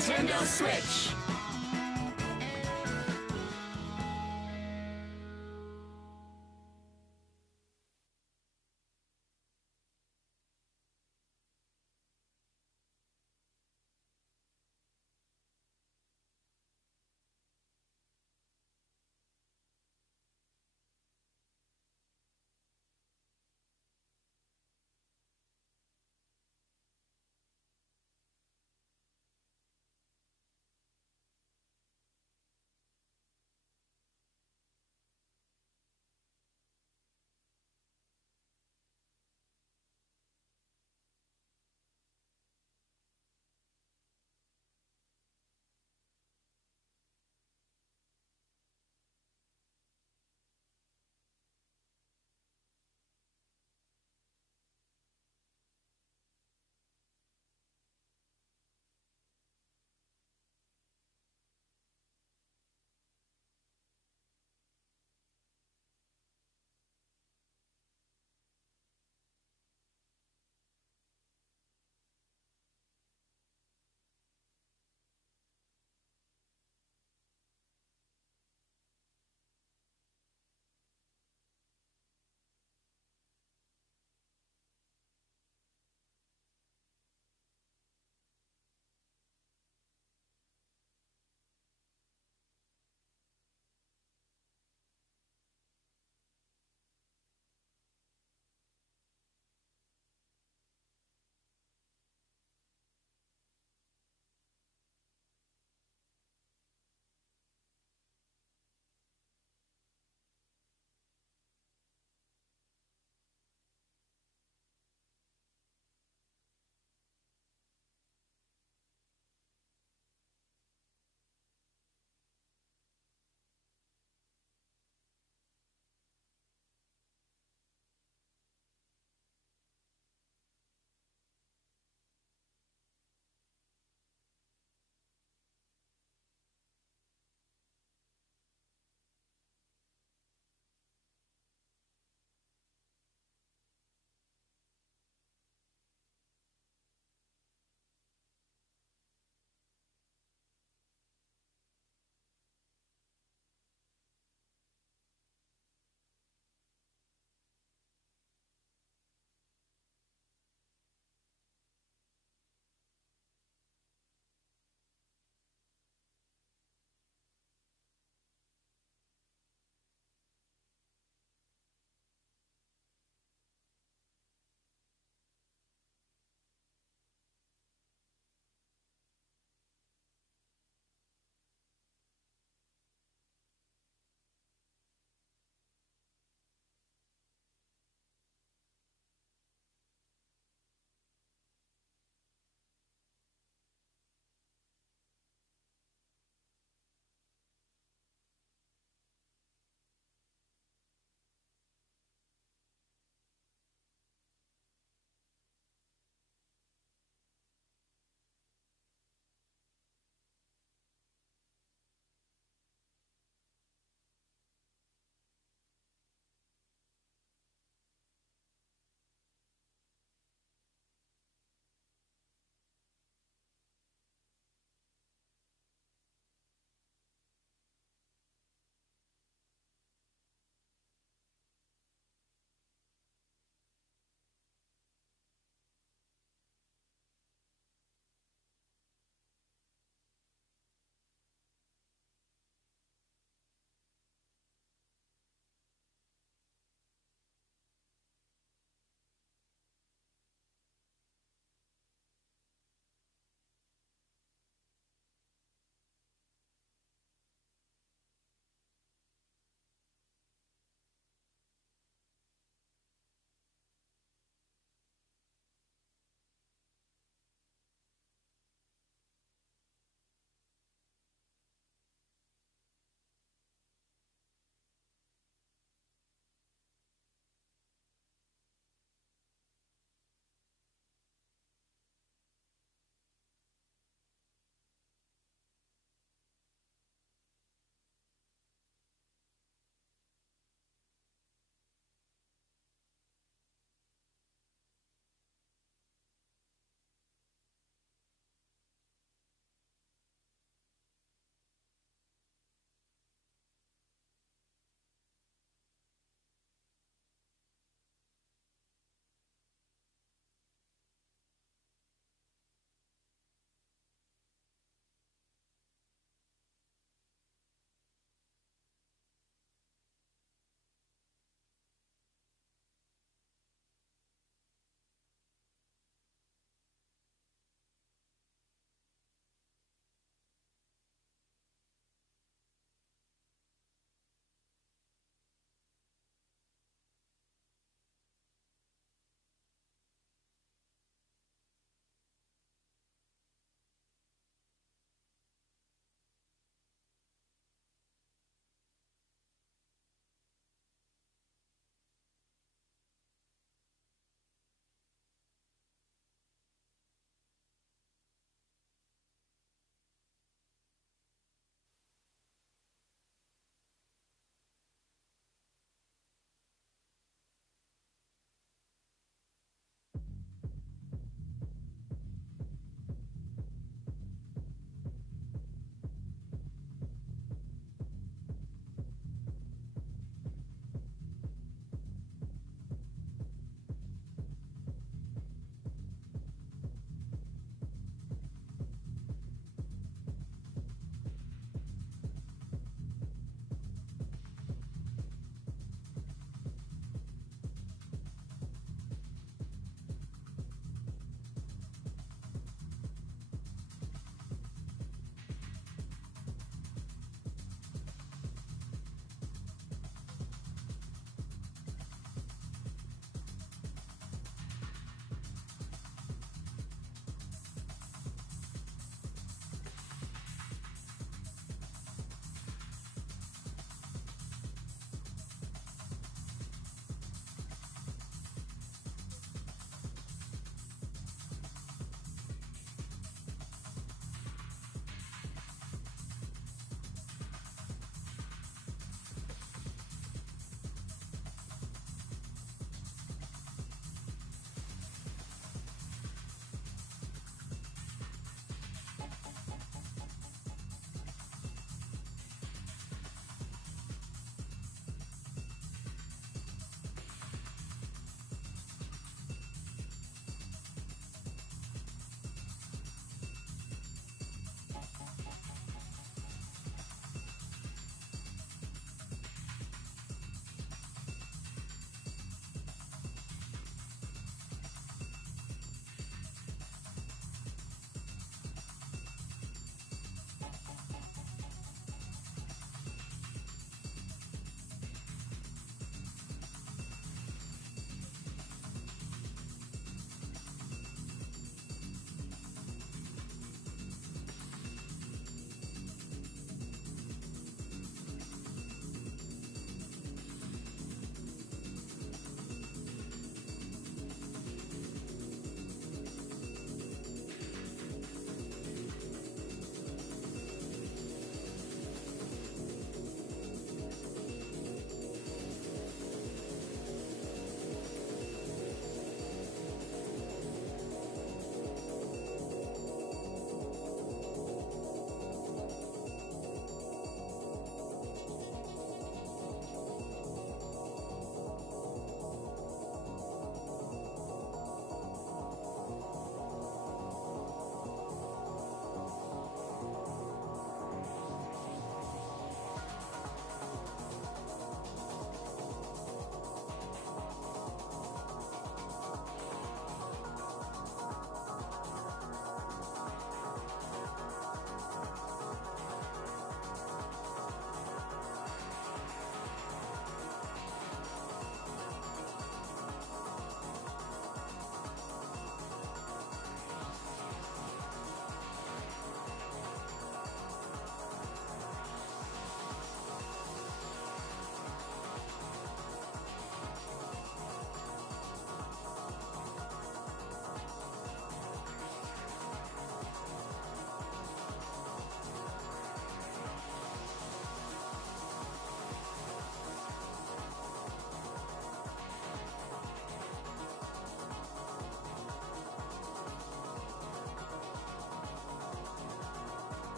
Nintendo Switch.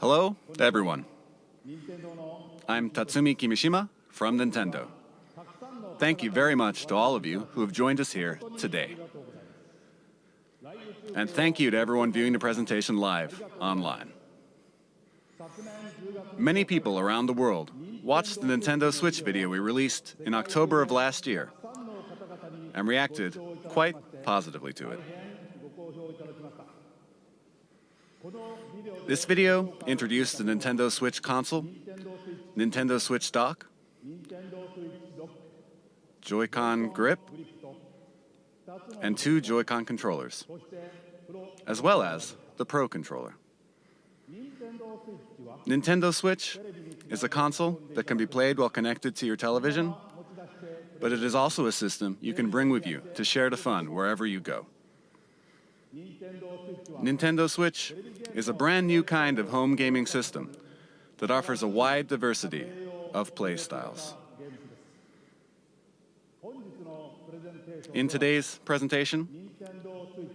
Hello, everyone. I'm Tatsumi Kimishima from Nintendo. Thank you very much to all of you who have joined us here today. And thank you to everyone viewing the presentation live online. Many people around the world watched the Nintendo Switch video we released in October of last year and reacted quite positively to it. This video introduced the Nintendo Switch console, Nintendo Switch dock, Joy-Con grip, and 2 Joy-Con controllers, as well as the Pro controller. Nintendo Switch is a console that can be played while connected to your television, but it is also a system you can bring with you to share the fun wherever you go. Nintendo Switch is a brand new kind of home gaming system that offers a wide diversity of play styles. In today's presentation,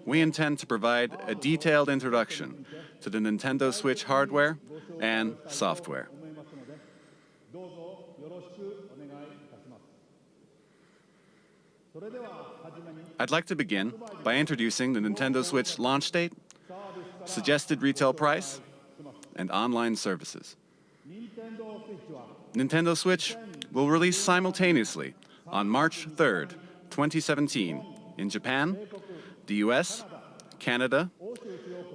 we intend to provide a detailed introduction to the Nintendo Switch hardware and software. I'd like to begin by introducing the Nintendo Switch launch date, suggested retail price, and online services. Nintendo Switch will release simultaneously on March 3rd, 2017 in Japan, the US, Canada,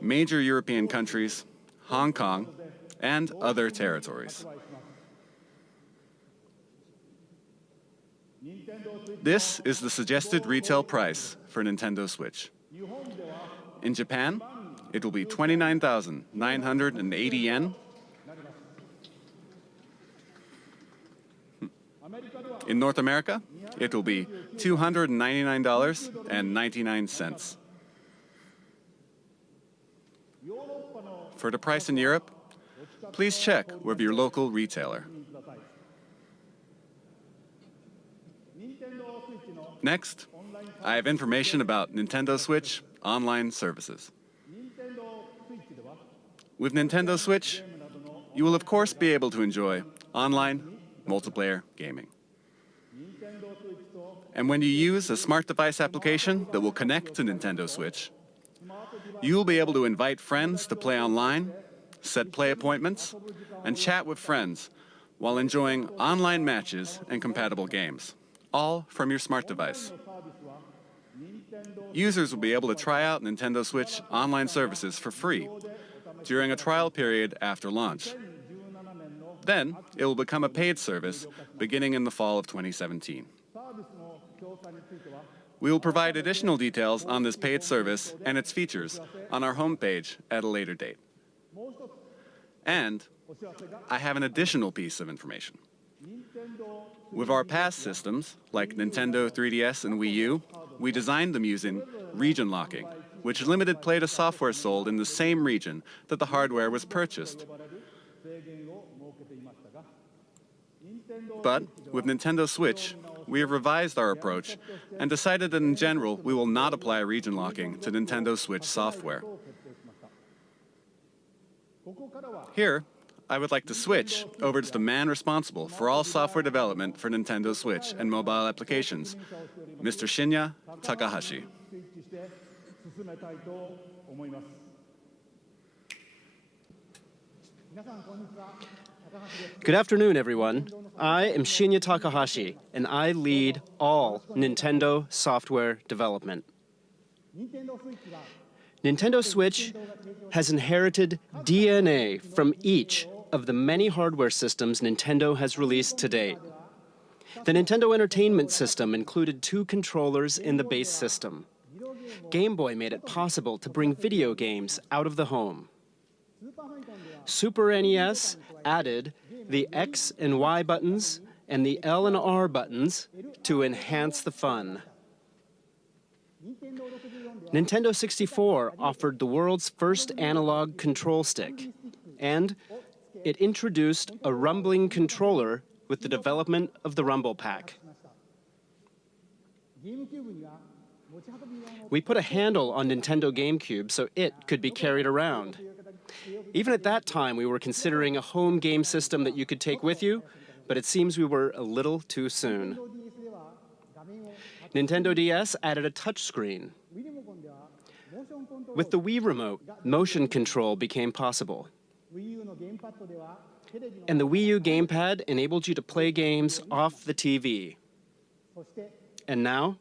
major European countries, Hong Kong, and other territories. This is the suggested retail price for Nintendo Switch. In Japan, it will be 29,980 yen. In North America, it will be $299.99. For the price in Europe, please check with your local retailer. Next, I have information about Nintendo Switch online services. With Nintendo Switch, you will of course be able to enjoy online multiplayer gaming. And when you use a smart device application that will connect to Nintendo Switch, you will be able to invite friends to play online, set play appointments, and chat with friends while enjoying online matches and compatible games, all from your smart device. Users will be able to try out Nintendo Switch online services for free during a trial period after launch. Then, it will become a paid service beginning in the fall of 2017. We will provide additional details on this paid service and its features on our homepage at a later date. And I have an additional piece of information. With our past systems, like Nintendo 3DS and Wii U, we designed them using region locking, which limited play to software sold in the same region that the hardware was purchased. But with Nintendo Switch, we have revised our approach and decided that in general we will not apply region locking to Nintendo Switch software. Here, I would like to switch over to the man responsible for all software development for Nintendo Switch and mobile applications, Mr. Shinya Takahashi. Good afternoon, everyone. I am Shinya Takahashi, and I lead all Nintendo software development. Nintendo Switch has inherited DNA from each of the many hardware systems Nintendo has released to date. The Nintendo Entertainment System included 2 controllers in the base system. Game Boy made it possible to bring video games out of the home. Super NES added the X and Y buttons and the L and R buttons to enhance the fun. Nintendo 64 offered the world's first analog control stick, and it introduced a rumbling controller with the development of the Rumble Pack. We put a handle on Nintendo GameCube so it could be carried around. Even at that time, we were considering a home game system that you could take with you, but it seems we were a little too soon. Nintendo DS added a touchscreen. With the Wii Remote, motion control became possible. And the Wii U gamepad enabled you to play games off the TV. And now,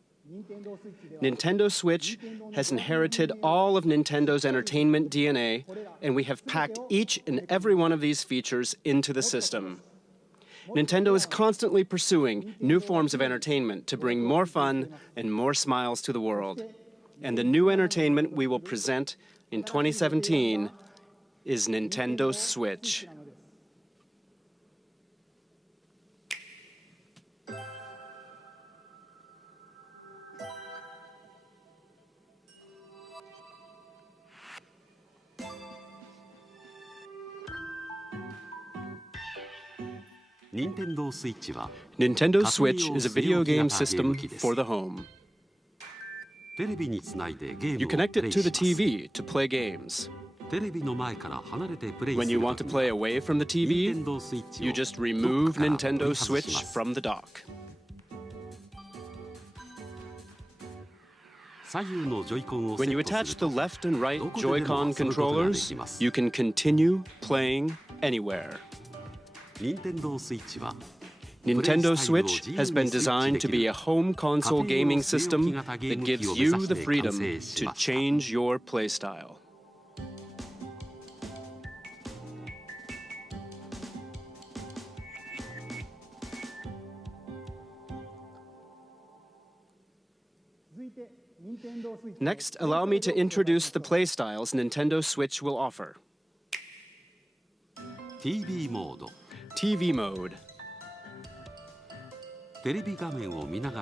Nintendo Switch has inherited all of Nintendo's entertainment DNA, and we have packed each and every one of these features into the system. Nintendo is constantly pursuing new forms of entertainment to bring more fun and more smiles to the world. And the new entertainment we will present in 2017 is Nintendo Switch. Nintendo Switch is a video game system for the home. You connect it to the TV to play games. When you want to play away from the TV, you just remove Nintendo Switch from the dock. When you attach the left and right Joy-Con controllers, you can continue playing anywhere. Nintendo Switch has been designed to be a home console gaming system that gives you the freedom to change your playstyle. Next, allow me to introduce the playstyles Nintendo Switch will offer. TV mode.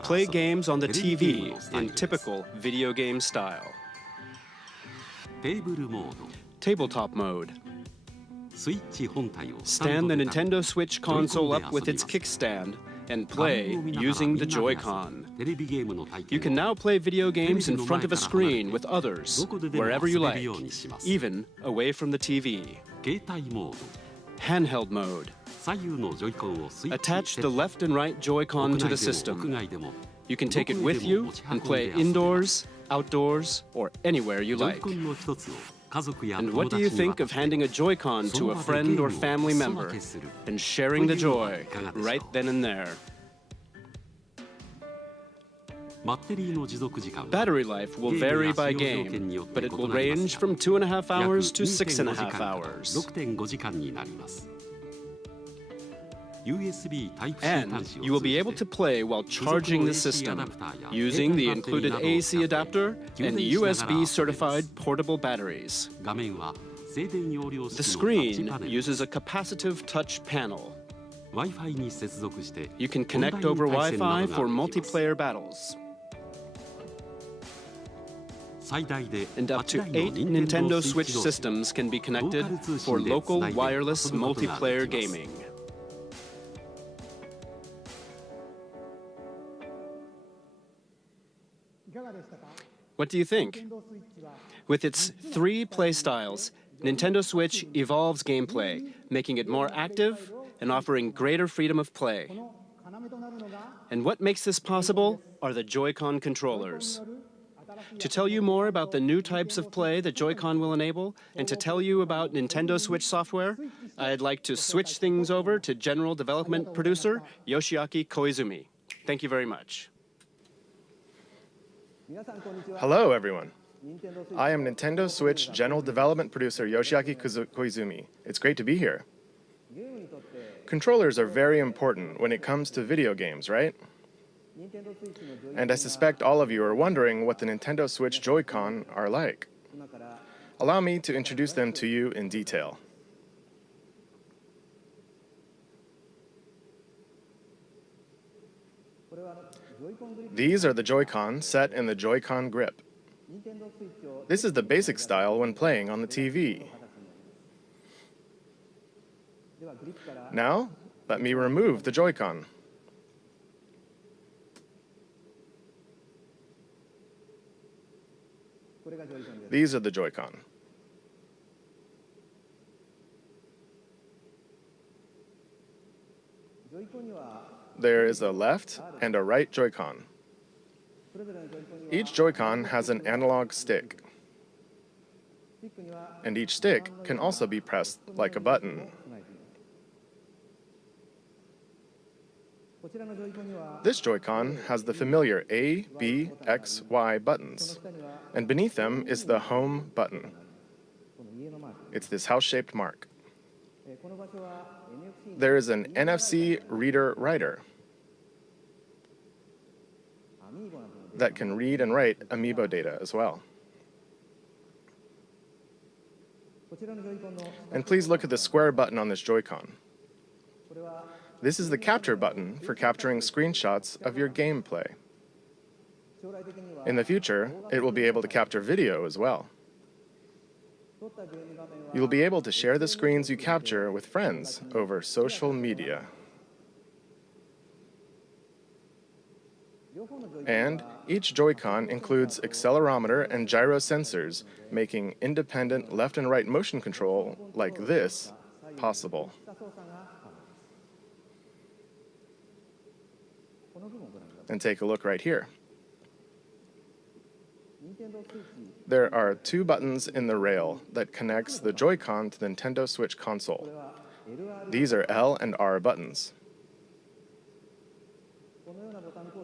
Play games on the TV in typical video game style. Tabletop mode. Stand the Nintendo Switch console up with its kickstand and play using the Joy-Con. You can now play video games in front of a screen with others, wherever you like, even away from the TV. Handheld mode. Attach the left and right Joy-Con to the system. You can take it with you and play indoors, outdoors, or anywhere you like. And what do you think of handing a Joy-Con to a friend or family member and sharing the joy right then and there? Battery life will vary by game, but it will range from 2.5 hours to 6.5 hours. And you will be able to play while charging the system using the included AC adapter and USB-certified portable batteries. The screen uses a capacitive touch panel. You can connect over Wi-Fi for multiplayer battles. And up to 8 Nintendo Switch systems can be connected for local wireless multiplayer gaming. What do you think? With its 3 play styles, Nintendo Switch evolves gameplay, making it more active and offering greater freedom of play. And what makes this possible are the Joy-Con controllers. To tell you more about the new types of play that Joy-Con will enable, and to tell you about Nintendo Switch software, I'd like to switch things over to General Development Producer Yoshiaki Koizumi. Thank you very much. Hello, everyone. I am Nintendo Switch General Development Producer Yoshiaki Koizumi. It's great to be here. Controllers are very important when it comes to video games, right? And I suspect all of you are wondering what the Nintendo Switch Joy-Con are like. Allow me to introduce them to you in detail. These are the Joy-Con set in the Joy-Con grip. This is the basic style when playing on the TV. Now, let me remove the Joy-Con. These are the Joy-Con. There is a left and a right Joy-Con. Each Joy-Con has an analog stick. And each stick can also be pressed like a button. This Joy-Con has the familiar A, B, X, Y buttons, and beneath them is the Home button. It's this house-shaped mark. There is an NFC reader-writer that can read and write Amiibo data as well. And please look at the square button on this Joy-Con. This is the capture button for capturing screenshots of your gameplay. In the future, it will be able to capture video as well. You will be able to share the screens you capture with friends over social media. And each Joy-Con includes accelerometer and gyro sensors, making independent left and right motion control like this possible. And take a look right here. There are 2 buttons in the rail that connects the Joy-Con to the Nintendo Switch console. These are L and R buttons.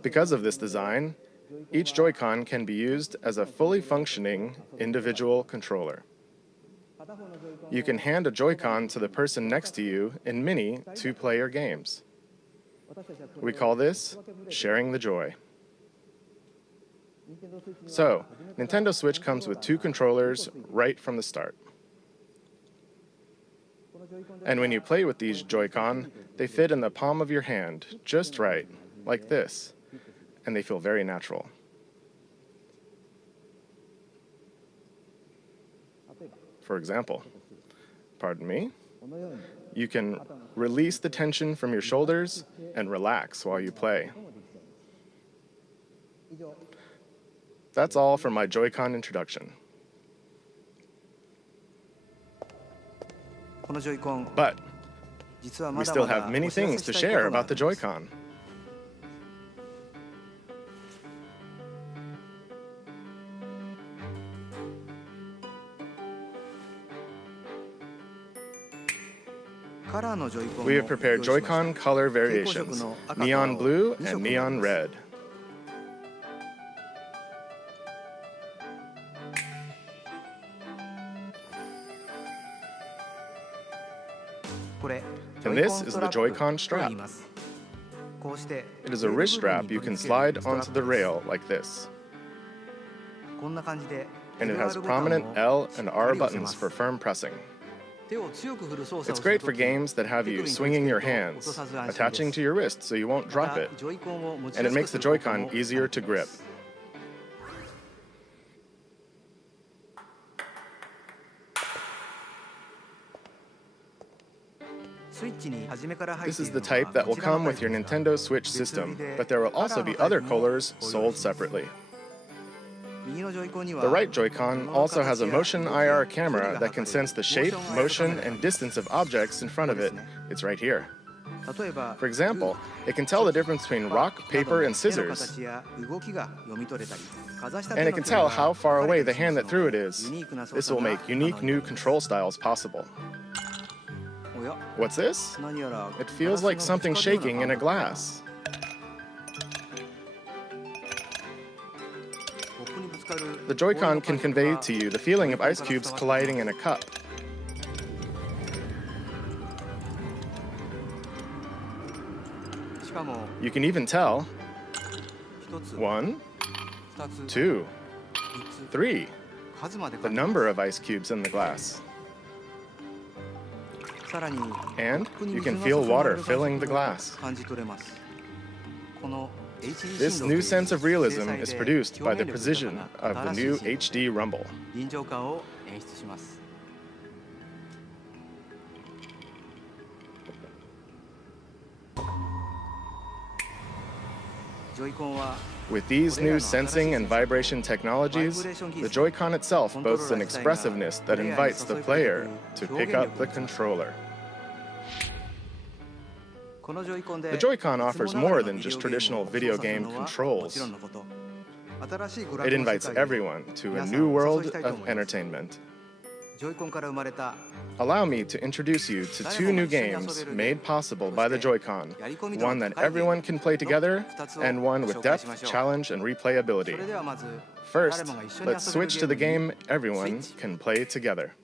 Because of this design, each Joy-Con can be used as a fully functioning individual controller. You can hand a Joy-Con to the person next to you in many 2-player games. We call this sharing the joy. So, Nintendo Switch comes with 2 controllers right from the start. And when you play with these Joy-Con, they fit in the palm of your hand, just right, like this, and they feel very natural. For example, pardon me, you can release the tension from your shoulders and relax while you play. That's all for my Joy-Con introduction. But we still have many things to share about the Joy-Con. We have prepared Joy-Con color variations, neon blue and neon red. And this is the Joy-Con strap. It is a wrist strap you can slide onto the rail like this. And it has prominent L and R buttons for firm pressing. It's great for games that have you swinging your hands, attaching to your wrist so you won't drop it, and it makes the Joy-Con easier to grip. This is the type that will come with your Nintendo Switch system, but there will also be other colors sold separately. The right Joy-Con also has a motion IR camera that can sense the shape, motion, and distance of objects in front of it. It's right here. For example, it can tell the difference between rock, paper, and scissors. And it can tell how far away the hand that threw it is. This will make unique new control styles possible. What's this? It feels like something shaking in a glass. The Joy-Con can convey to you the feeling of ice cubes colliding in a cup. You can even tell 1, 2, 3, the number of ice cubes in the glass. And you can feel water filling the glass. This new sense of realism is produced by the precision of the new HD Rumble. With these new sensing and vibration technologies, the Joy-Con itself boasts an expressiveness that invites the player to pick up the controller. The Joy-Con offers more than just traditional video game controls. It invites everyone to a new world of entertainment. Allow me to introduce you to two new games made possible by the Joy-Con, one that everyone can play together, and one with depth, challenge, and replayability. First, let's switch to the game everyone can play together.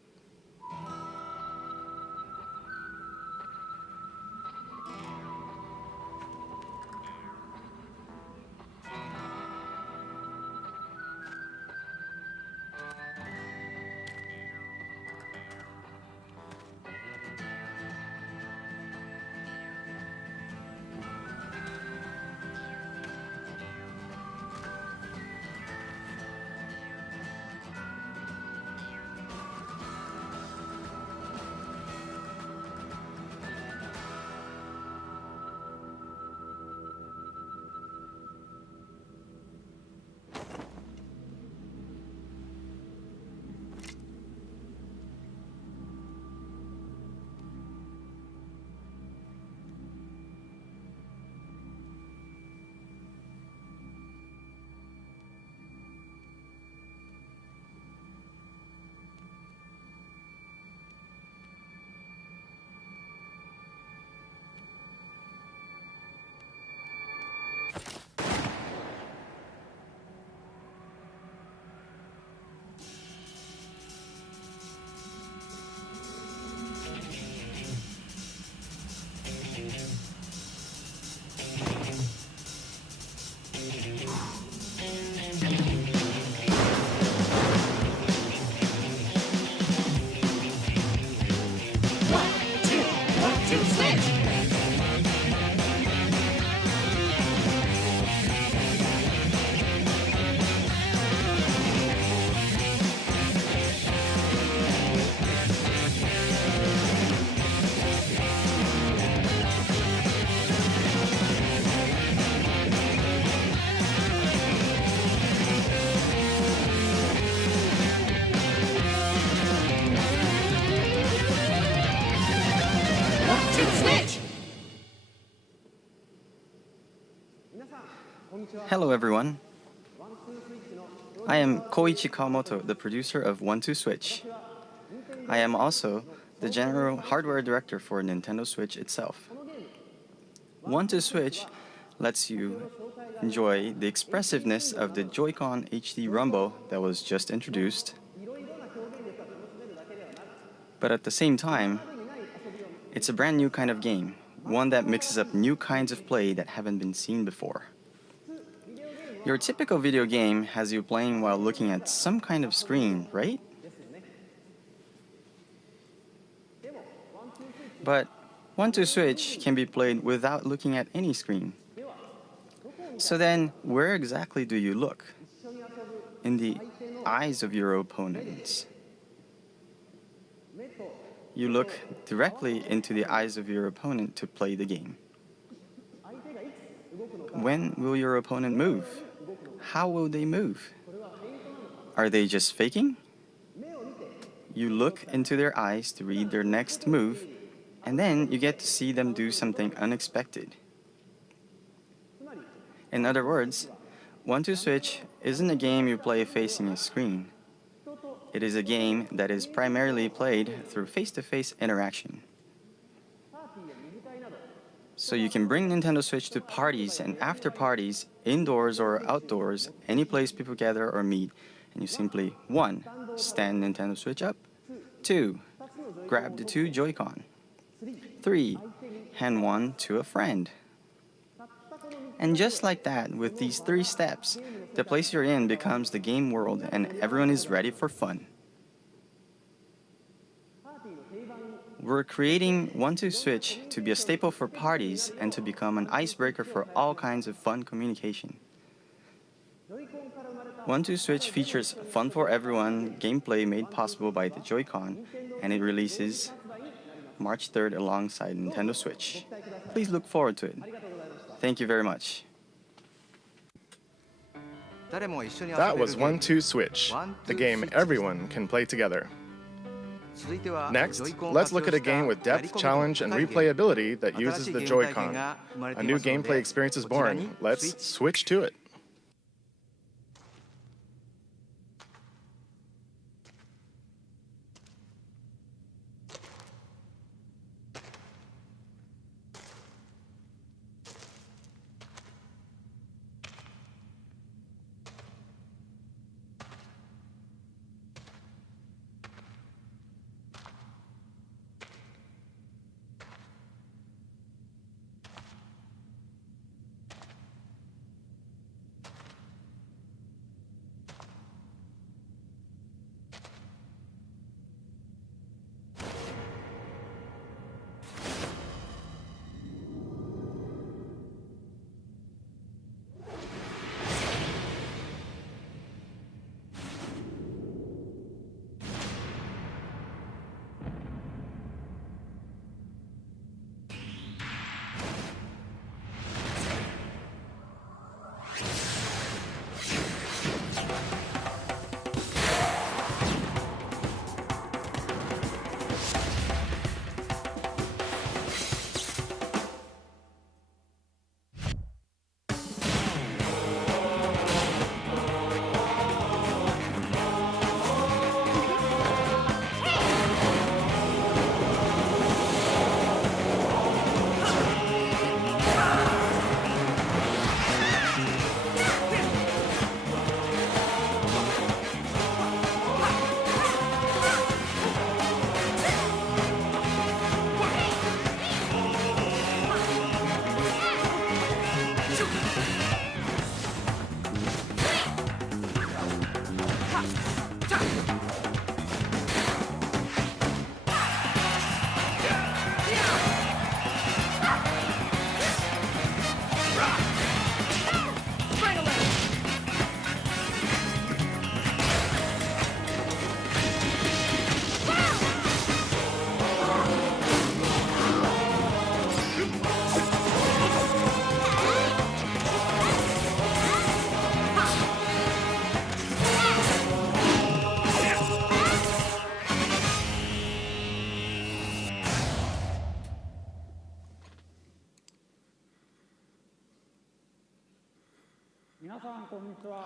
Hello everyone. I am Koichi Kawamoto, the producer of 1-2 Switch. I am also the general hardware director for Nintendo Switch itself. 1-2 Switch lets you enjoy the expressiveness of the Joy-Con HD Rumble that was just introduced. But at the same time, it's a brand new kind of game, one that mixes up new kinds of play that haven't been seen before. Your typical video game has you playing while looking at some kind of screen, right? But 1-2 Switch can be played without looking at any screen. So then, where exactly do you look? In the eyes of your opponents. You look directly into the eyes of your opponent to play the game. When will your opponent move? How will they move? Are they just faking? You look into their eyes to read their next move, and then you get to see them do something unexpected. In other words, 1-2 Switch isn't a game you play facing a screen. It is a game that is primarily played through face-to-face interaction. So you can bring Nintendo Switch to parties and after parties, indoors or outdoors, any place people gather or meet, and you simply 1. Stand Nintendo Switch up, 2. Grab the 2 Joy-Con, 3. Hand one to a friend. And just like that, with these 3 steps, the place you're in becomes the game world and everyone is ready for fun. We're creating 1-2 Switch to be a staple for parties and to become an icebreaker for all kinds of fun communication. 1-2 Switch features fun for everyone gameplay made possible by the Joy-Con, and it releases March 3rd alongside Nintendo Switch. Please look forward to it. Thank you very much. That was 1-2 Switch, a game everyone can play together. Next, let's look at a game with depth, challenge, and replayability that uses the Joy-Con. A new gameplay experience is born. Let's switch to it.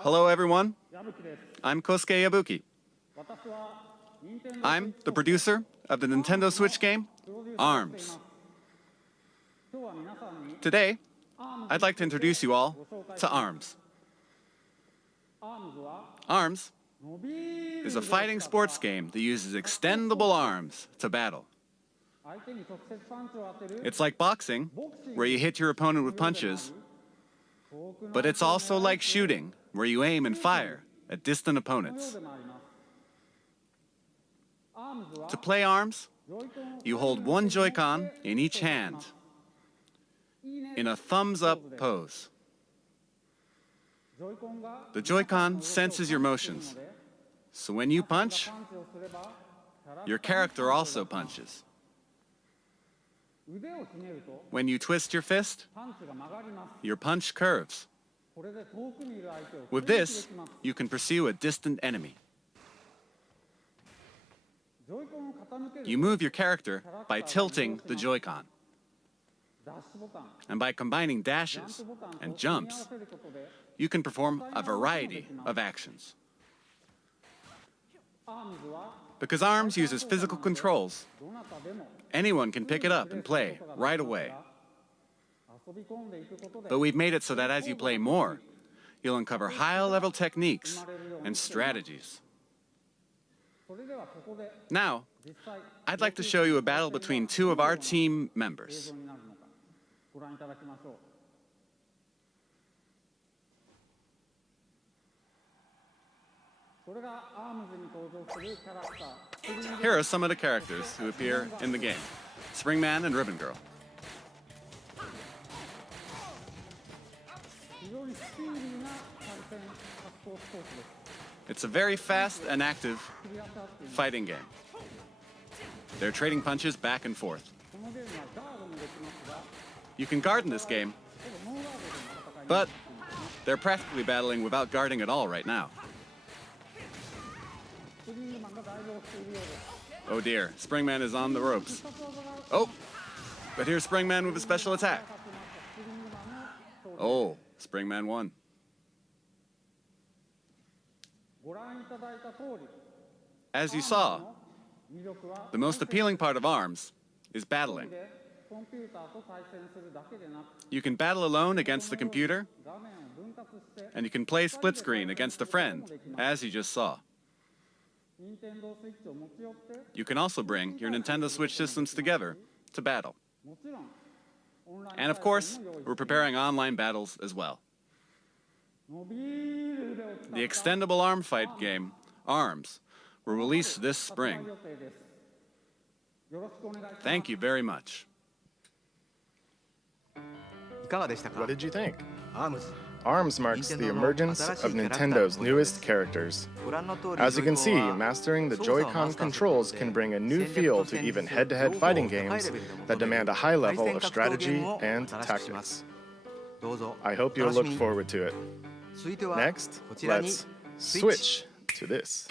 Hello, everyone. I'm Kosuke Yabuki. I'm the producer of the Nintendo Switch game, ARMS. Today, I'd like to introduce you all to ARMS. ARMS is a fighting sports game that uses extendable arms to battle. It's like boxing, where you hit your opponent with punches, but it's also like shooting, where you aim and fire at distant opponents. To play ARMS, you hold one Joy-Con in each hand in a thumbs-up pose. The Joy-Con senses your motions, so when you punch, your character also punches. When you twist your fist, your punch curves. With this, you can pursue a distant enemy. You move your character by tilting the Joy-Con. And by combining dashes and jumps, you can perform a variety of actions. Because ARMS uses physical controls, anyone can pick it up and play right away. But we've made it so that as you play more, you'll uncover high-level techniques and strategies. Now, I'd like to show you a battle between two of our team members. Here are some of the characters who appear in the game: Springman and Ribbon Girl. It's a very fast and active fighting game. They're trading punches back and forth. You can guard in this game, but they're practically battling without guarding at all right now. Oh dear, Springman is on the ropes. Oh, but here's Springman with a special attack. Oh, Springman won. As you saw, the most appealing part of ARMS is battling. You can battle alone against the computer, and you can play split screen against a friend, as you just saw. You can also bring your Nintendo Switch systems together to battle. And of course, we're preparing online battles as well. The extendable arm fight game, ARMS, will release this spring. Thank you very much. What did you think? ARMS marks the emergence of Nintendo's newest characters. As you can see, mastering the Joy-Con controls can bring a new feel to even head-to-head fighting games that demand a high level of strategy and tactics. I hope you'll look forward to it. Next, let's switch to this.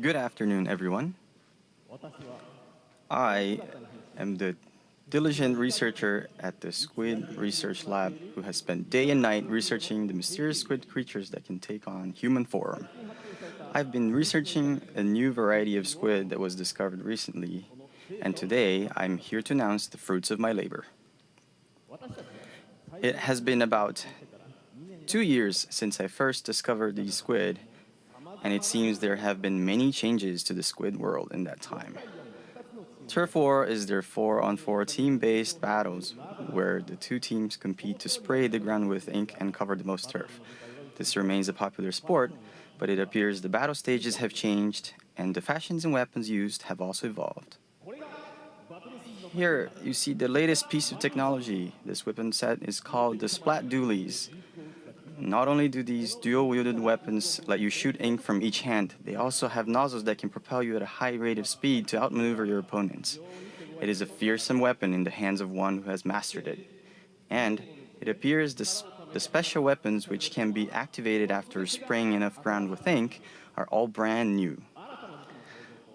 Good afternoon, everyone. I am the diligent researcher at the Squid Research Lab who has spent day and night researching the mysterious squid creatures that can take on human form. I've been researching a new variety of squid that was discovered recently, and today I'm here to announce the fruits of my labor. It has been about 2 years since I first discovered these squid, and it seems there have been many changes to the squid world in that time. Turf War is their 4-on-4 team-based battles where the two teams compete to spray the ground with ink and cover the most turf. This remains a popular sport, but it appears the battle stages have changed and the fashions and weapons used have also evolved. Here you see the latest piece of technology. This weapon set is called the Splat Dualies. Not only do these dual-wielded weapons let you shoot ink from each hand, they also have nozzles that can propel you at a high rate of speed to outmaneuver your opponents. It is a fearsome weapon in the hands of one who has mastered it. And it appears the special weapons which can be activated after spraying enough ground with ink are all brand new.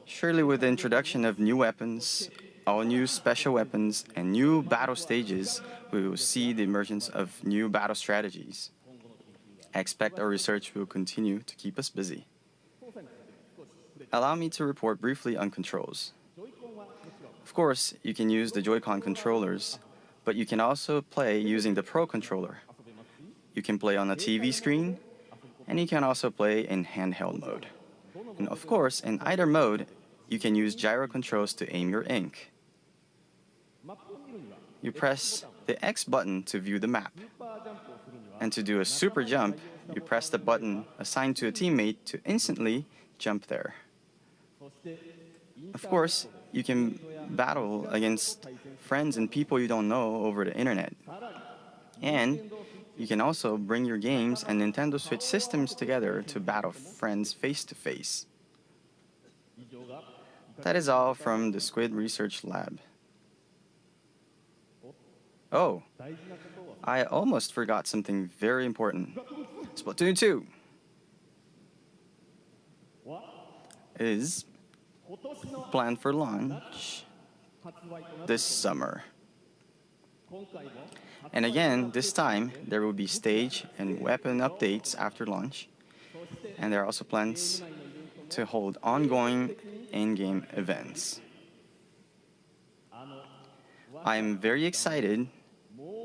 Surely with the introduction of new weapons, all new special weapons, and new battle stages, we will see the emergence of new battle strategies. I expect our research will continue to keep us busy. Allow me to report briefly on controls. Of course, you can use the Joy-Con controllers, but you can also play using the Pro controller. You can play on a TV screen, and you can also play in handheld mode. And of course, in either mode, you can use gyro controls to aim your ink. You press the X button to view the map. And to do a super jump, you press the button assigned to a teammate to instantly jump there. Of course, you can battle against friends and people you don't know over the internet. And you can also bring your games and Nintendo Switch systems together to battle friends face to face. That is all from the Squid Research Lab. Oh, I almost forgot something very important. Splatoon 2 is planned for launch this summer. And again, this time, there will be stage and weapon updates after launch. And there are also plans to hold ongoing in-game events. I am very excited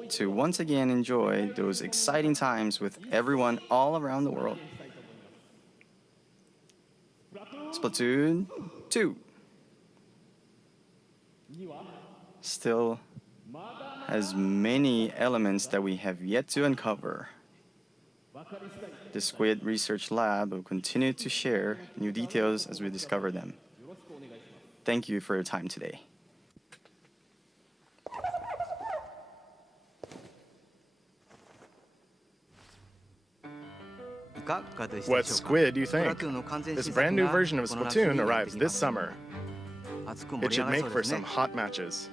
to once again enjoy those exciting times with everyone all around the world. Splatoon 2 still has many elements that we have yet to uncover. The Squid Research Lab will continue to share new details as we discover them. Thank you for your time today. What Squid do you think? This brand new version of Splatoon arrives this summer. It should make for some hot matches.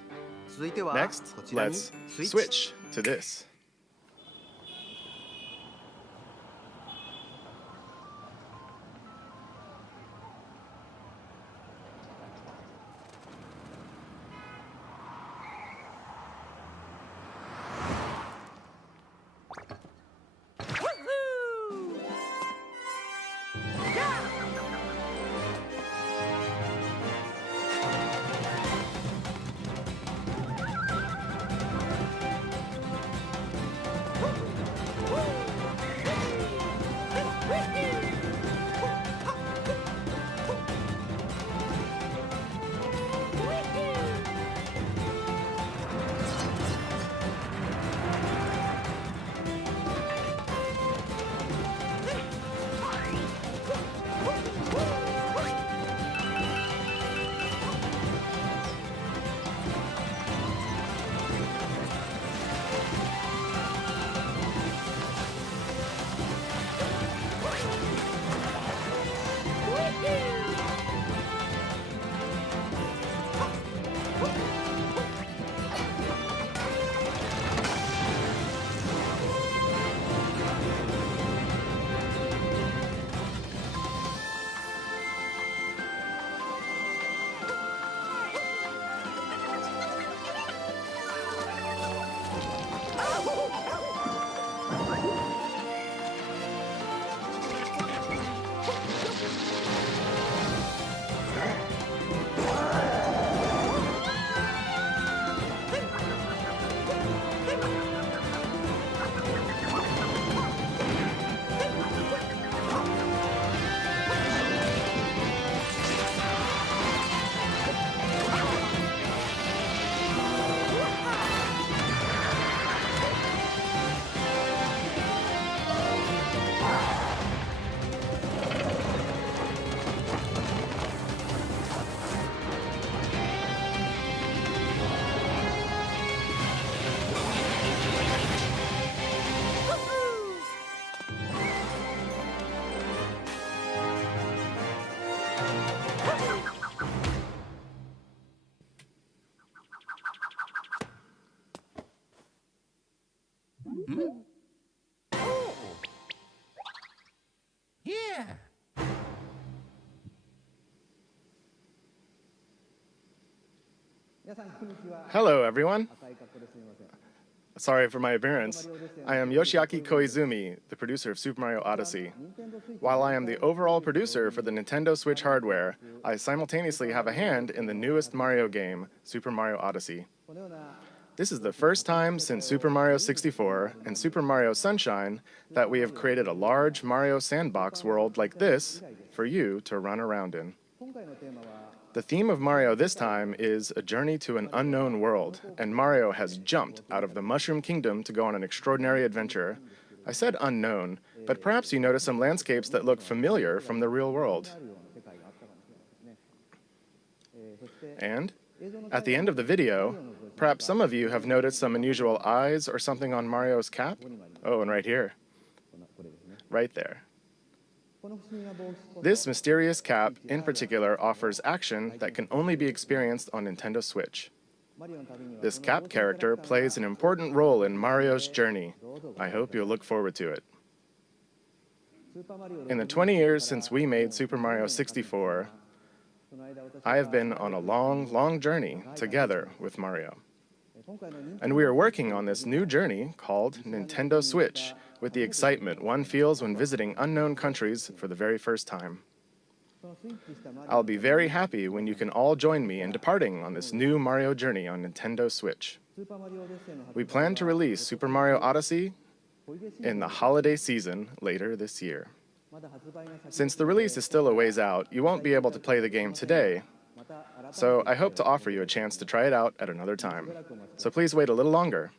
Next, let's switch to this. Hello, everyone. Sorry for my appearance. I am Yoshiaki Koizumi, the producer of Super Mario Odyssey. While I am the overall producer for the Nintendo Switch hardware, I simultaneously have a hand in the newest Mario game, Super Mario Odyssey. This is the first time since Super Mario 64 and Super Mario Sunshine that we have created a large Mario sandbox world like this for you to run around in. The theme of Mario this time is a journey to an unknown world, and Mario has jumped out of the Mushroom Kingdom to go on an extraordinary adventure. I said unknown, but perhaps you notice some landscapes that look familiar from the real world. And at the end of the video, perhaps some of you have noticed some unusual eyes or something on Mario's cap. Oh, and right here. Right there. This mysterious cap, in particular, offers action that can only be experienced on Nintendo Switch. This cap character plays an important role in Mario's journey. I hope you'll look forward to it. In the 20 years since we made Super Mario 64, I have been on a long, long journey together with Mario. And we are working on this new journey called Nintendo Switch, with the excitement one feels when visiting unknown countries for the very first time. I'll be very happy when you can all join me in departing on this new Mario journey on Nintendo Switch. We plan to release Super Mario Odyssey in the holiday season later this year. Since the release is still a ways out, you won't be able to play the game today, so I hope to offer you a chance to try it out at another time. So please wait a little longer.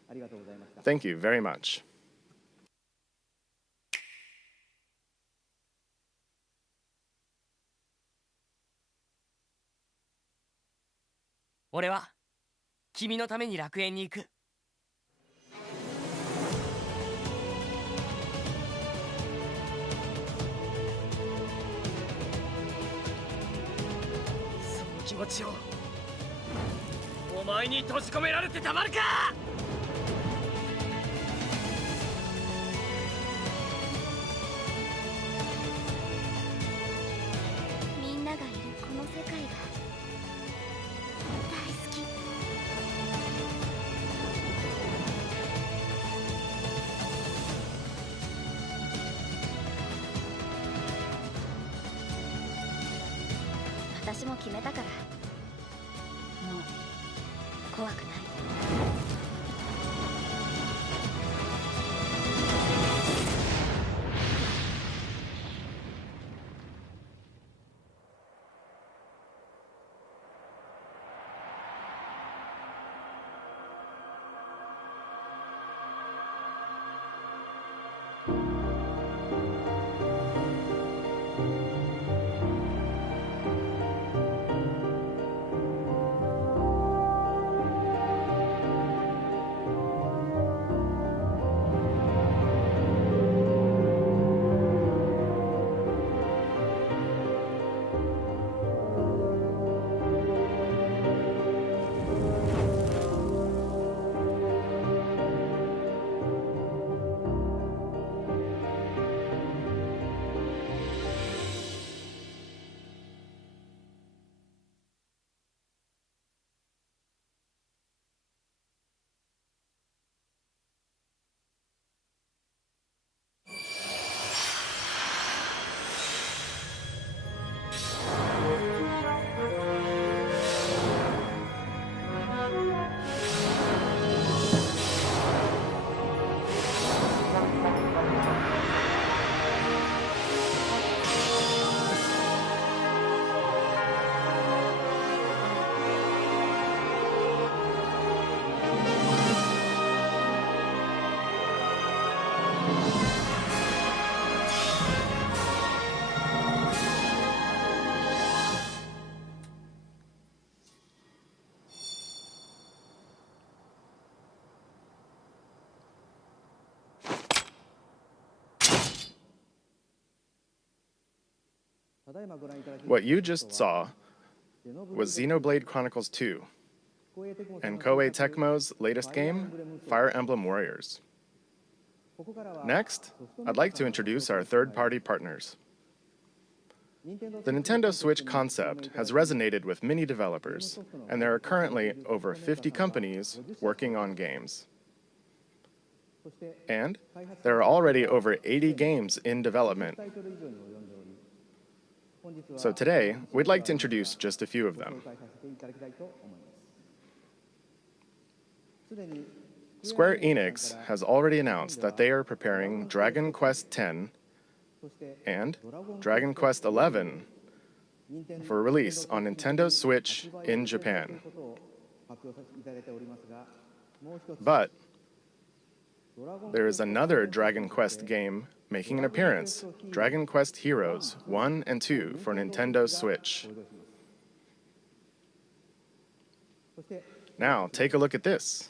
Thank you very much.俺は君のために楽園に行く。その気持ちをお前に閉じ込められてたまるか。みんながいるこの世界が大好き。私も決めたからもう怖くない。What you just saw was Xenoblade Chronicles 2 and Koei Tecmo's latest game, Fire Emblem Warriors. Next, I'd like to introduce our third-party partners. The Nintendo Switch concept has resonated with many developers, and there are currently over 50 companies working on games. And there are already over 80 games in development. So today, we'd like to introduce just a few of them. Square Enix has already announced that they are preparing Dragon Quest X and Dragon Quest XI for release on Nintendo Switch in Japan. But there is another Dragon Quest game making an appearance, Dragon Quest Heroes 1 and 2 for Nintendo Switch. Now, take a look at this.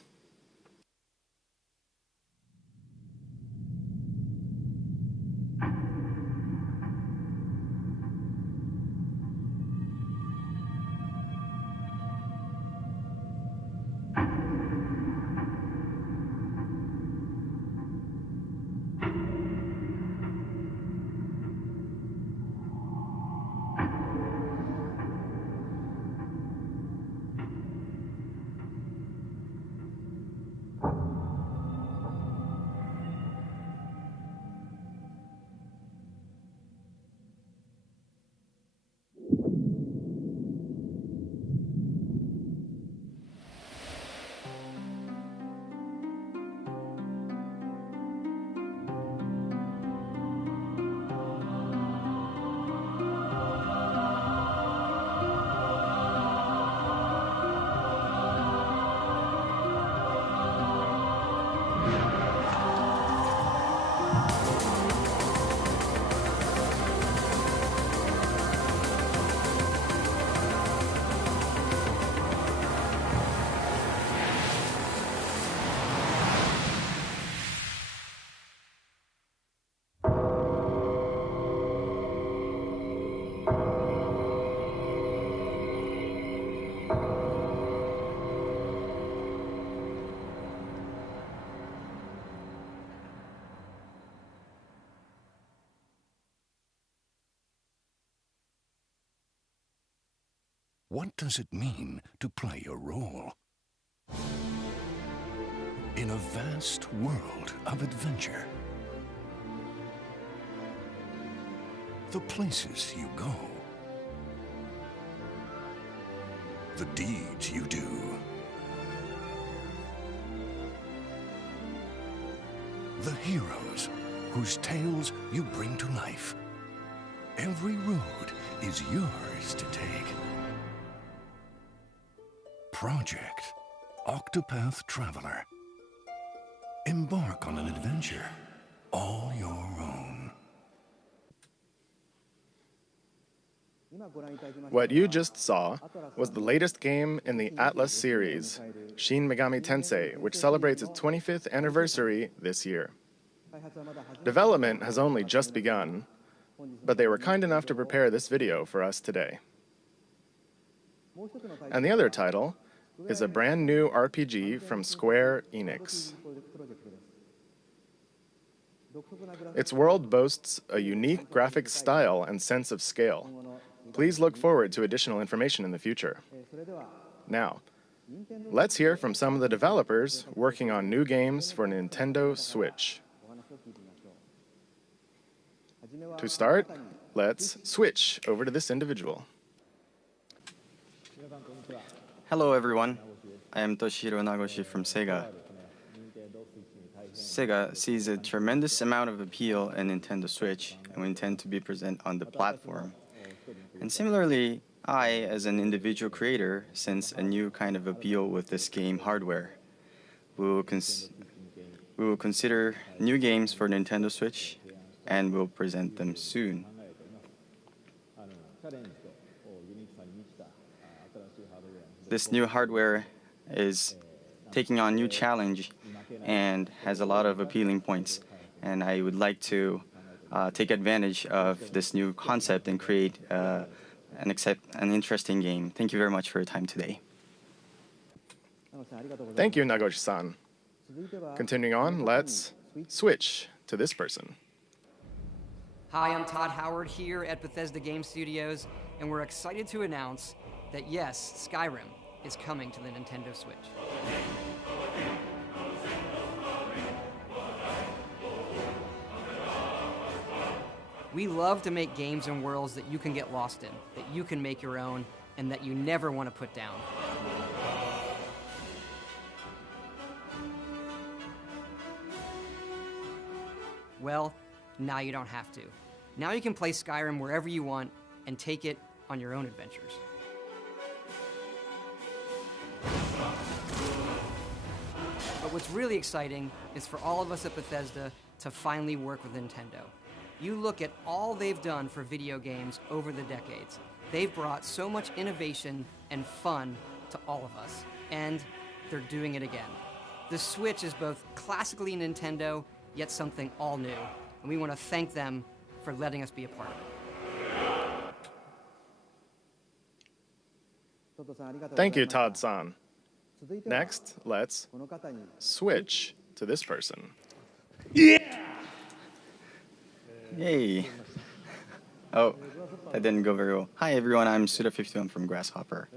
What does it mean to play a role? In a vast world of adventure, the places you go, the deeds you do, the heroes whose tales you bring to life. Every road is yours to take. Project Octopath Traveler. Embark on an adventure all your own. What you just saw was the latest game in the Atlas series, Shin Megami Tensei, which celebrates its 25th anniversary this year. Development has only just begun, but they were kind enough to prepare this video for us today. And the other title is a brand new RPG from Square Enix. Its world boasts a unique graphic style and sense of scale. Please look forward to additional information in the future. Now, let's hear from some of the developers working on new games for Nintendo Switch. To start, let's switch over to this individual. Hello everyone, I am Toshihiro Nagoshi from Sega. Sega sees a tremendous amount of appeal in Nintendo Switch, and we intend to be present on the platform. And similarly, I, as an individual creator, sense a new kind of appeal with this game hardware. We will consider new games for Nintendo Switch, and we'll present them soon. This new hardware is taking on new challenge and has a lot of appealing points. And I would like to take advantage of this new concept and create an interesting game. Thank you very much for your time today. Thank you, Nagoshi-san. Continuing on, let's switch to this person. Hi, I'm Todd Howard here at Bethesda Game Studios, and we're excited to announce that yes, Skyrim is coming to the Nintendo Switch. We love to make games and worlds that you can get lost in, that you can make your own, and that you never want to put down. Well, now you don't have to. Now you can play Skyrim wherever you want and take it on your own adventures. But what's really exciting is for all of us at Bethesda to finally work with Nintendo. You look at all they've done for video games over the decades. They've brought so much innovation and fun to all of us, and they're doing it again. The Switch is both classically Nintendo, yet something all new, and we want to thank them for letting us be a part of it. Thank you, Todd-san. Next, let's switch to this person. Yay! Oh, that didn't go very well. Hi everyone, I'm Suda51 from Grasshopper.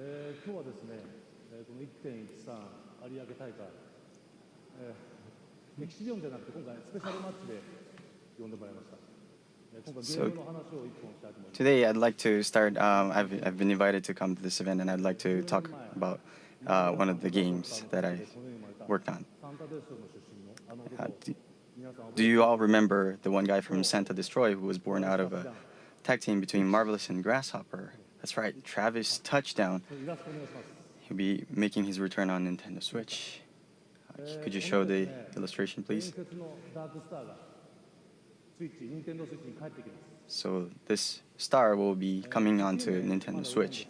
So today I'd like to start, I've been invited to come to this event and I'd like to talk about one of the games that I worked on. Do you all remember the one guy from Santa Destroy who was born out of a tag team between Marvelous and Grasshopper? That's right, Travis Touchdown. He'll be making his return on Nintendo Switch. Could you show the illustration, please? So this star will be coming onto Nintendo Switch.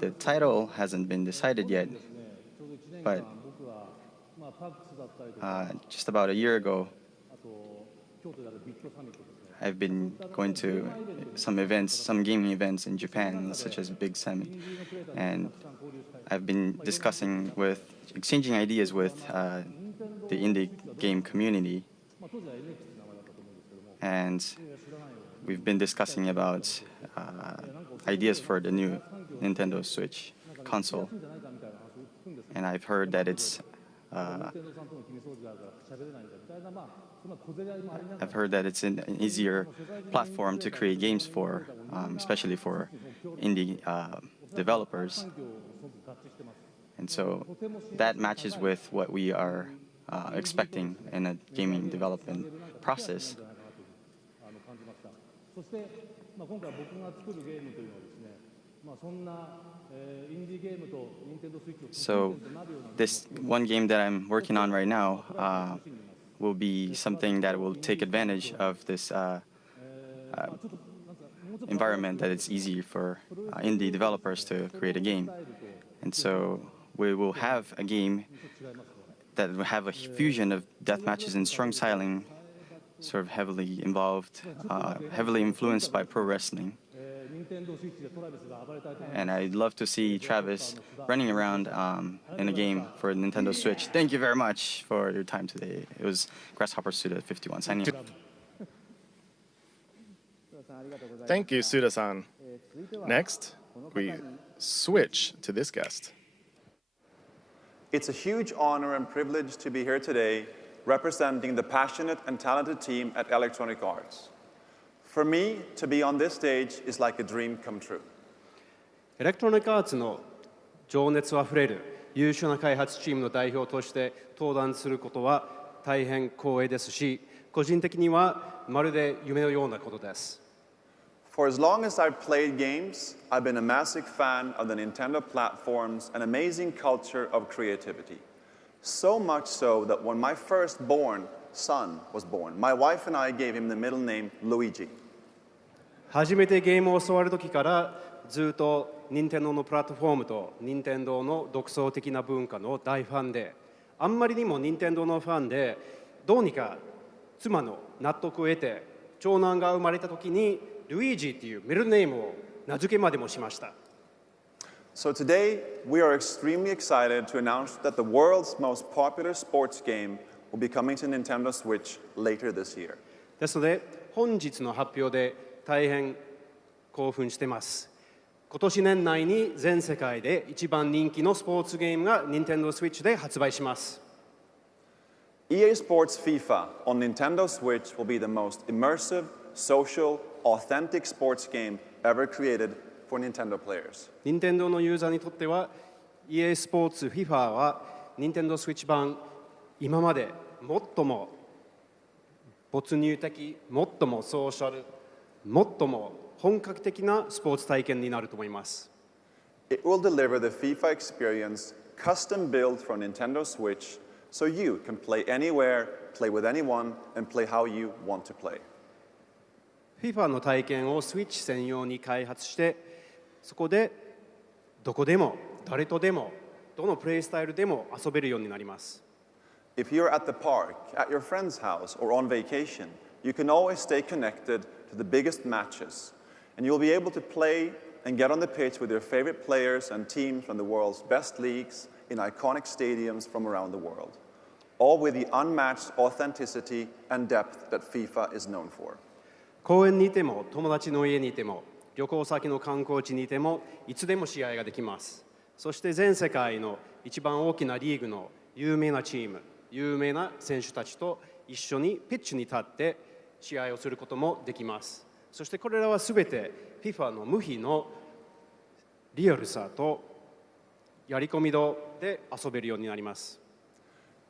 The title hasn't been decided yet, but just about a year ago, I've been going to some events, some gaming events in Japan, such as Big Summit, and I've been exchanging ideas with the indie game community, and we've been discussing about ideas for the new Nintendo Switch console, and I've heard that it's an easier platform to create games for, especially for indie developers. And so that matches with what we are expecting in a gaming development process. So this one game that I'm working on right now will be something that will take advantage of this environment, that it's easy for indie developers to create a game. And so we will have a game that will have a fusion of death matches and strong styling, sort of heavily involved, heavily influenced by pro wrestling. And I'd love to see Travis running around in a game for Nintendo Switch. Thank you very much for your time today. It was Grasshopper Suda51 signing off. Thank you, Suda-san. Next, we switch to this guest. It's a huge honor and privilege to be here today representing the passionate and talented team at Electronic Arts. For me, to be on this stage is like a dream come true. エレクトロニックアーツの情熱あふれる優秀な開発チームの代表として登壇することは大変光栄ですし、個人的にはまるで夢のようなことです。For as long as I've played games, I've been a massive fan of the Nintendo platform's an amazing culture of creativity. So much so that when my firstborn son was born, my wife and I gave him the middle name Luigi. 初めてゲームを教わる時からずっと任天堂のプラットフォームと任天堂の独創的な文化の大ファンで、あんまりにも任天堂のファンで、どうにか妻の納得を得て長男が生まれた時にルイージっていうミドルネームを名付けまでもしました。So today, we are extremely excited to announce that the world's most popular sports game will be coming to Nintendo Switch later this year. ですので本日の発表で大変興奮してます。今年年内に全世界で一番人気のスポーツゲームが Nintendo Switch で発売します。EA Sports FIFA on Nintendo Switch will be the most immersive, social, authentic sports game ever created for Nintendo players. Nintendo のユーザーにとっては EA スポーツ FIFA は Nintendo Switch 版今まで最も没入的、最もソーシャル、最も本格的なスポーツ体験になると思います。It will deliver the FIFA experience custom built for Nintendo Switch so you can play anywhere, play with anyone, and play how you want to play. FIFA の体験を Switch 専用に開発して、そこでどこでも誰とでもどのプレイスタイルでも遊べるようになります。If you're at the park, at your friend's house, or on vacation, you can always stay connected to the biggest matches, and you'll be able to play and get on the pitch with your favorite players and teams from the world's best leagues in iconic stadiums from around the world, all with the unmatched authenticity and depth that FIFA is known for. 公園にいても友達の家にいても旅行先の観光地にいてもいつでも試合ができます。そして全世界の一番大きなリーグの有名なチーム、有名な選手たちと一緒にピッチに立って試合をすることもできます。そしてこれらはすべて FIFA の無比のリアルさとやり込み度で遊べるようになります。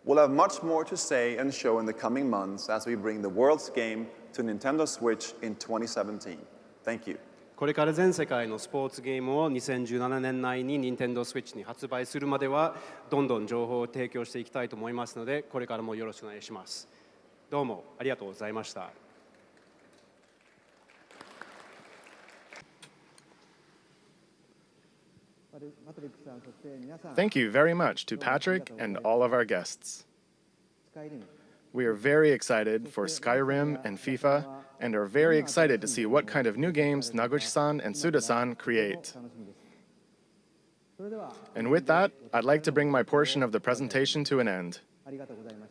We'll have much more to say and show in the coming months as we bring the world's game to Nintendo Switch in 2017. Thank you. これから全世界のスポーツゲームを2017年内に Nintendo Switch に発売するまではどんどん情報を提供していきたいと思いますので、これからもよろしくお願いします。どうもありがとうございました。Thank you very much to Patrick and all of our guests. We are very excited for Skyrim and FIFA and are very excited to see what kind of new games Naguchi-san and Suda-san create. And with that, I'd like to bring my portion of the presentation to an end.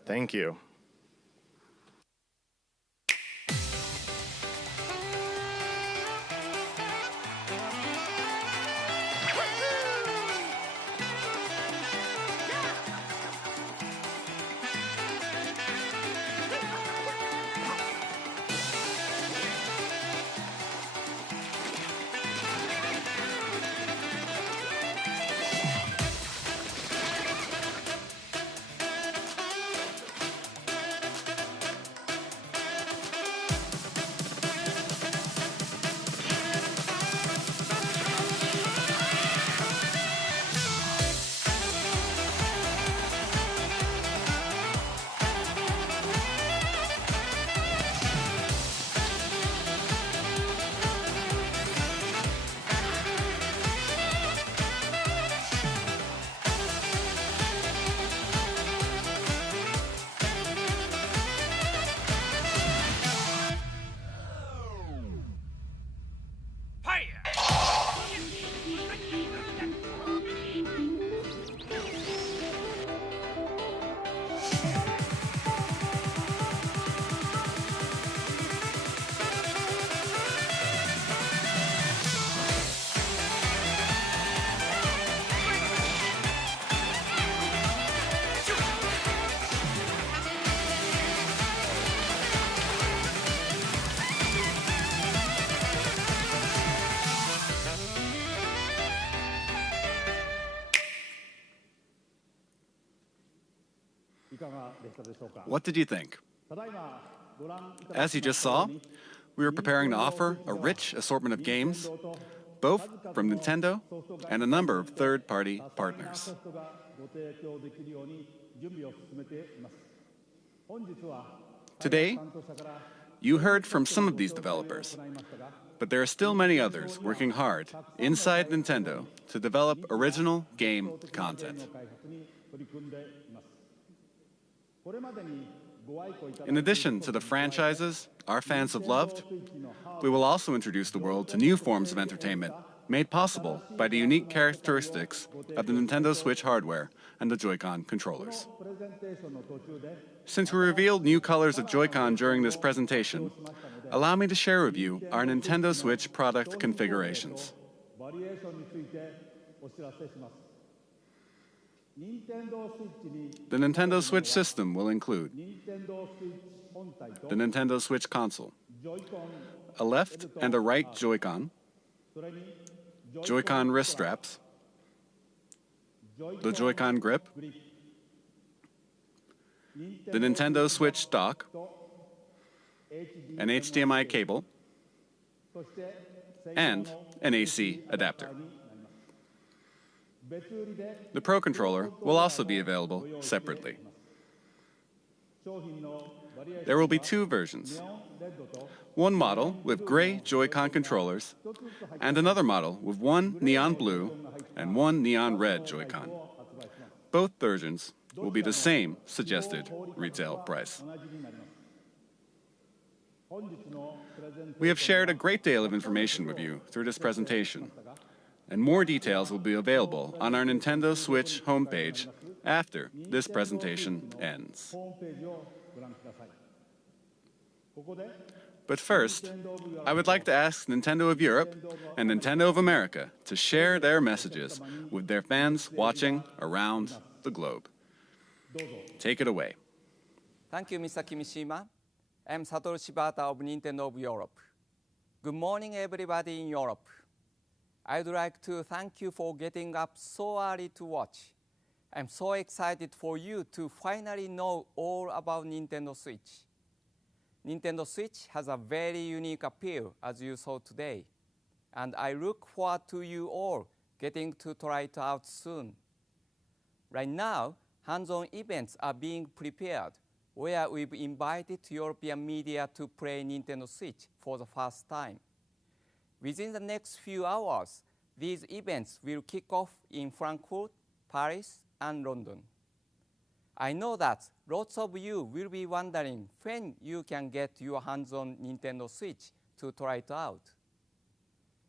Thank you. What did you think? As you just saw, we are preparing to offer a rich assortment of games, both from Nintendo and a number of third-party partners. Today, you heard from some of these developers, but there are still many others working hard inside Nintendo to develop original game content. In addition to the franchises our fans have loved, we will also introduce the world to new forms of entertainment made possible by the unique characteristics of the Nintendo Switch hardware and the Joy-Con controllers. Since we revealed new colors of Joy-Con during this presentation, allow me to share with you our Nintendo Switch product configurations. The Nintendo Switch system will include the Nintendo Switch console, a left and a right Joy-Con, Joy-Con wrist straps, the Joy-Con grip, the Nintendo Switch dock, an HDMI cable, and an AC adapter. The Pro Controller will also be available separately. There will be two versions. One model with gray Joy-Con controllers, and another model with one neon blue and one neon red Joy-Con. Both versions will be the same suggested retail price. We have shared a great deal of information with you through this presentation, and more details will be available on our Nintendo Switch homepage after this presentation ends. But first, I would like to ask Nintendo of Europe and Nintendo of America to share their messages with their fans watching around the globe. Take it away. Thank you, Mr. Kimishima. I'm Satoru Shibata of Nintendo of Europe. Good morning, everybody in Europe. I'd like to thank you for getting up so early to watch. I'm so excited for you to finally know all about Nintendo Switch. Nintendo Switch has a very unique appeal, as you saw today, and I look forward to you all getting to try it out soon. Right now, hands-on events are being prepared, where we've invited European media to play Nintendo Switch for the first time. Within the next few hours, these events will kick off in Frankfurt, Paris, and London. I know that lots of you will be wondering when you can get your hands on Nintendo Switch to try it out.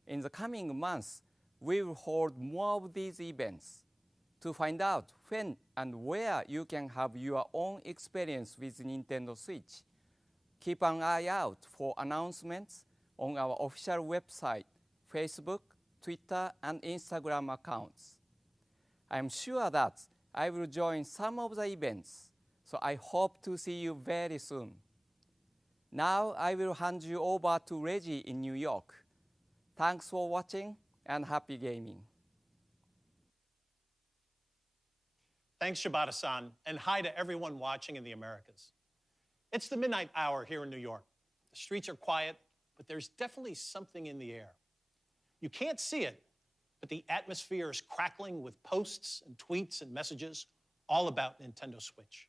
In the coming months, we will hold more of these events. To find out when and where you can have your own experience with Nintendo Switch, keep an eye out for announcements on our official website, Facebook, Twitter, and Instagram accounts. I'm sure that I will join some of the events, so I hope to see you very soon. Now I will hand you over to Reggie in New York. Thanks for watching and happy gaming. Thanks, Shibata-san, and hi to everyone watching in the Americas. It's the midnight hour here in New York. The streets are quiet, but there's definitely something in the air. You can't see it, but the atmosphere is crackling with posts and tweets and messages all about Nintendo Switch.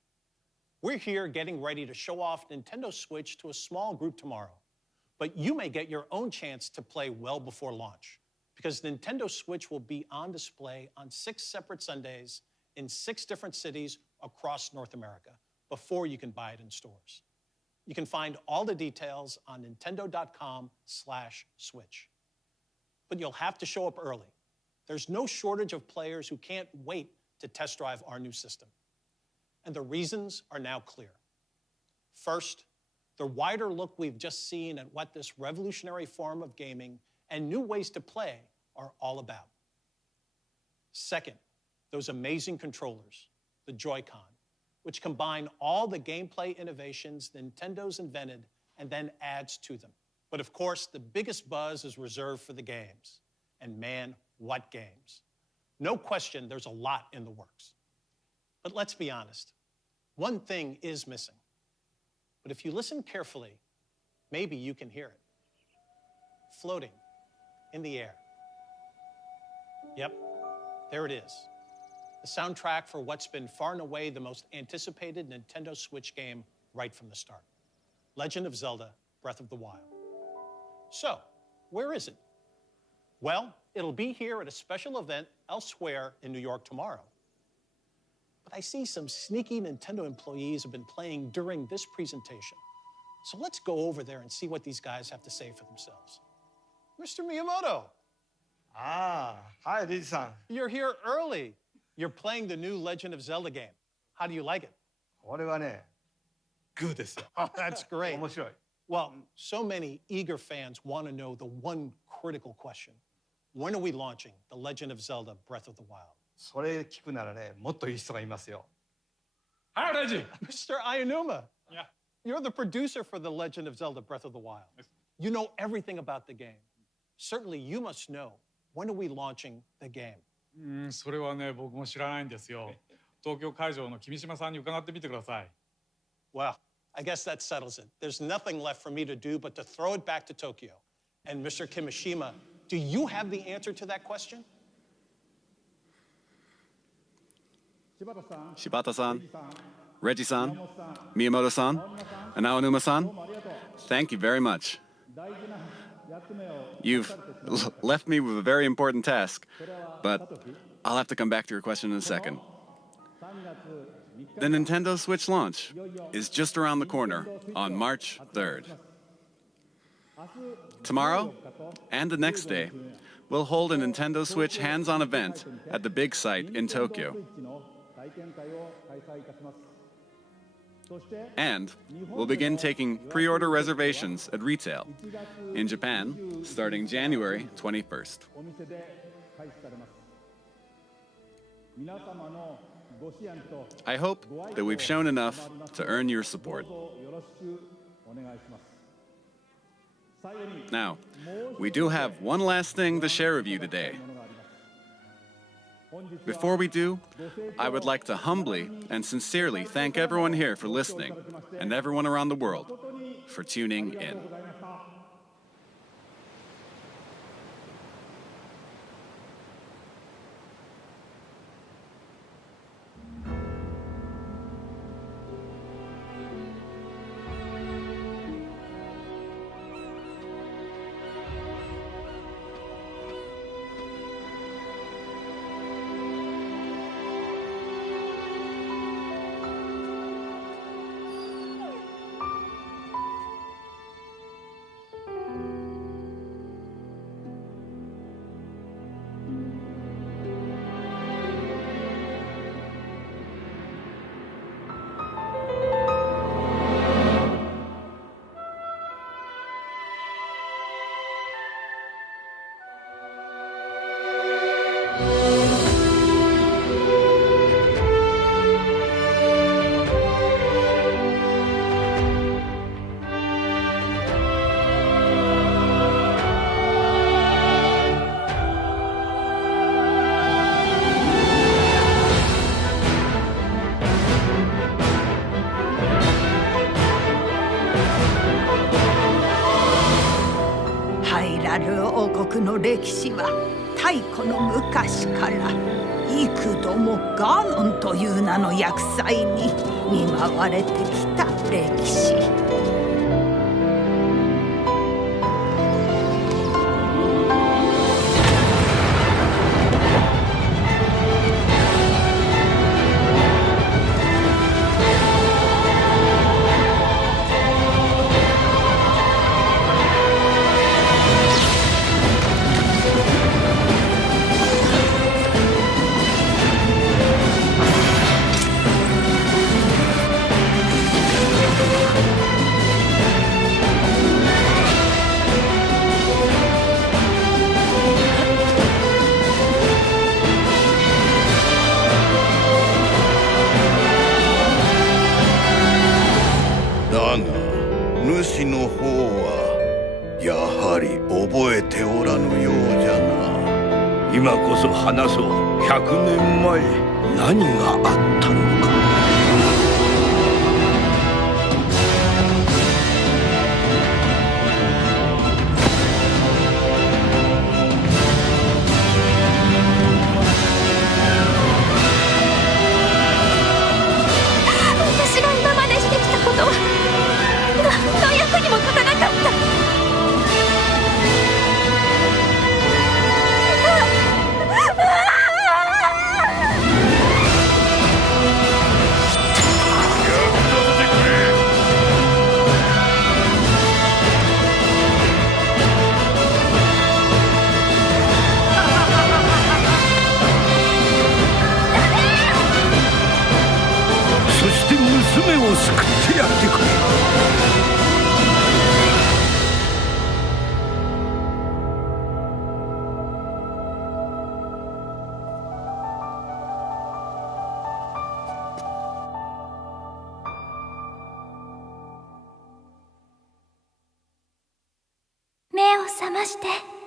We're here getting ready to show off Nintendo Switch to a small group tomorrow, but you may get your own chance to play well before launch, because Nintendo Switch will be on display on 6 separate Sundays in 6 different cities across North America before you can buy it in stores. You can find all the details on nintendo.com/switch. But you'll have to show up early. There's no shortage of players who can't wait to test drive our new system. And the reasons are now clear. First, the wider look we've just seen at what this revolutionary form of gaming and new ways to play are all about. Second, those amazing controllers, the Joy-Con, which combine all the gameplay innovations Nintendo's invented and then adds to them. But of course, the biggest buzz is reserved for the games. And man, what games. No question, there's a lot in the works. But let's be honest, one thing is missing. But if you listen carefully, maybe you can hear it. Floating in the air. Yep, there it is. The soundtrack for what's been far and away the most anticipated Nintendo Switch game right from the start. Legend of Zelda: Breath of the Wild. So, where is it? Well, it'll be here at a special event elsewhere in New York tomorrow. But I see some sneaky Nintendo employees have been playing during this presentation. So let's go over there and see what these guys have to say for themselves. Mr. Miyamoto. Hi, Reggie-san. You're here early. You're playing the new Legend of Zelda game. How do you like it? これはね、グーですよ。That's great. 面白い。 Well, so many eager fans want to know the one critical question. When are we launching The Legend of Zelda Breath of the Wild? それ聞くならね、もっといい人がいますよ。Hi, Reggie. Mr. Ayanuma. Yeah. You're the producer for The Legend of Zelda Breath of the Wild. You know everything about the game. Certainly you must know, when are we launching the game? それはね、僕も知らないんですよ。東京会場の君島さんに伺ってみてください。Well, I guess that settles it. There's nothing left for me to do but to throw it back to Tokyo. And Mr. Kimishima, do you have the answer to that question? Shibata-san, Reggie-san, Miyamoto-san, and Aonuma-san, thank you very much. You've left me with a very important task, but I'll have to come back to your question in a second. The Nintendo Switch launch is just around the corner on March 3rd. Tomorrow and the next day, we'll hold a Nintendo Switch hands-on event at the big site in Tokyo. And we'll begin taking pre-order reservations at retail in Japan starting January 21st. I hope that we've shown enough to earn your support. Now, we do have one last thing to share with you today. Before we do, I would like to humbly and sincerely thank everyone here for listening and everyone around the world for tuning in.国の歴史は太古の昔から幾度もガーノンという名の厄災に見舞われてきた歴史。今こそ話そう。100年前何があったのか。私が今までしてきたことは何の役にも立たなかった。覚まして